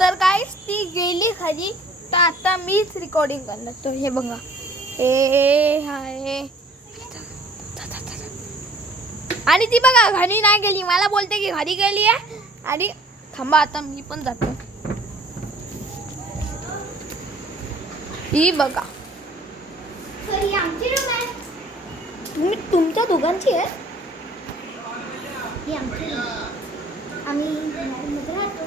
तर काहीच ती गेली खाली, तर आता मीच रेकॉर्डिंग करणार. तो हे बघा, ए हाय. आणि ती बघा घरी नाही गेली, मला बोलते की घरी गेली आहे. आणि थांबा, आता मी पण जातो. ही बघा, तुम्ही तुमच्या दोघांची आहे. आम्ही राहतो.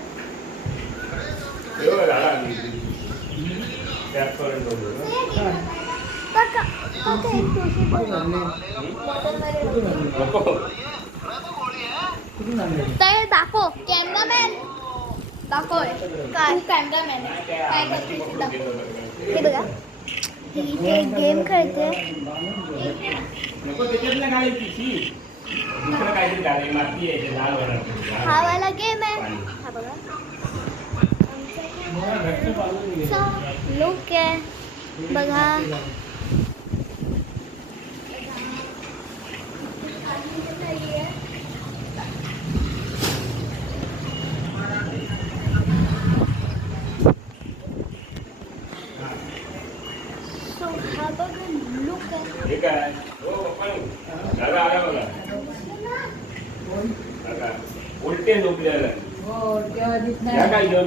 दाखव कॅमेरामॅन, दाखव काय कॅमेरामॅन काय करते. हे बघा, इथे गेम खेळते. हा वाला गेम आहे. हा बघा, लुक आहे बघा. हा बघा लुक आहे. उलटे झोपलेला काय घेऊन